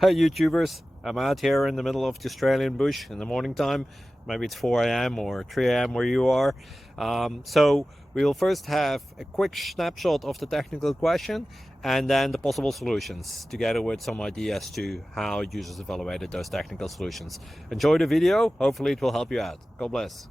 Hey YouTubers, I'm out here in the middle of the Australian bush in the morning time. Maybe it's 4 a.m. or 3 a.m. where you are. So we will first have a quick snapshot of the technical question and then the possible solutions, together with some ideas to how users evaluated those technical solutions. Enjoy the video, hopefully it will help you out. God bless.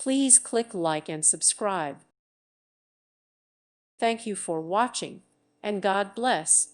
Please click like and subscribe. Thank you for watching, and God bless.